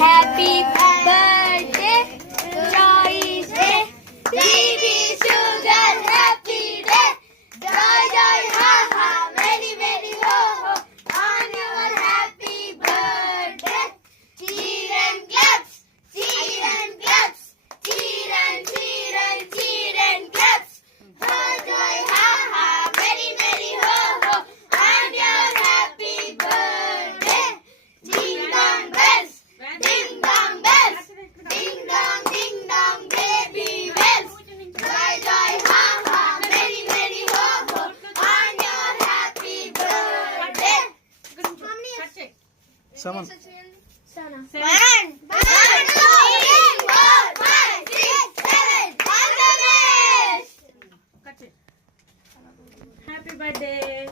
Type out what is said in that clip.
Happy birthday, Joy's day. Baby sugar, happy day. Joy, joy, ha ha, many, many ho ho. On your happy birthday. Cheer and claps, cheer and claps, cheer and cheer and cheer and claps. Joy, joy, ha ha, many, many ho ho. On your happy birthday. Ding dong bells, ding dong bells, ding dong baby bells. Joy, joy, ha ha, many, many ho ho. On your happy birthday. Saman. 1, 2, 3, 4, 5, 6, 7. All the best. Happy birthday.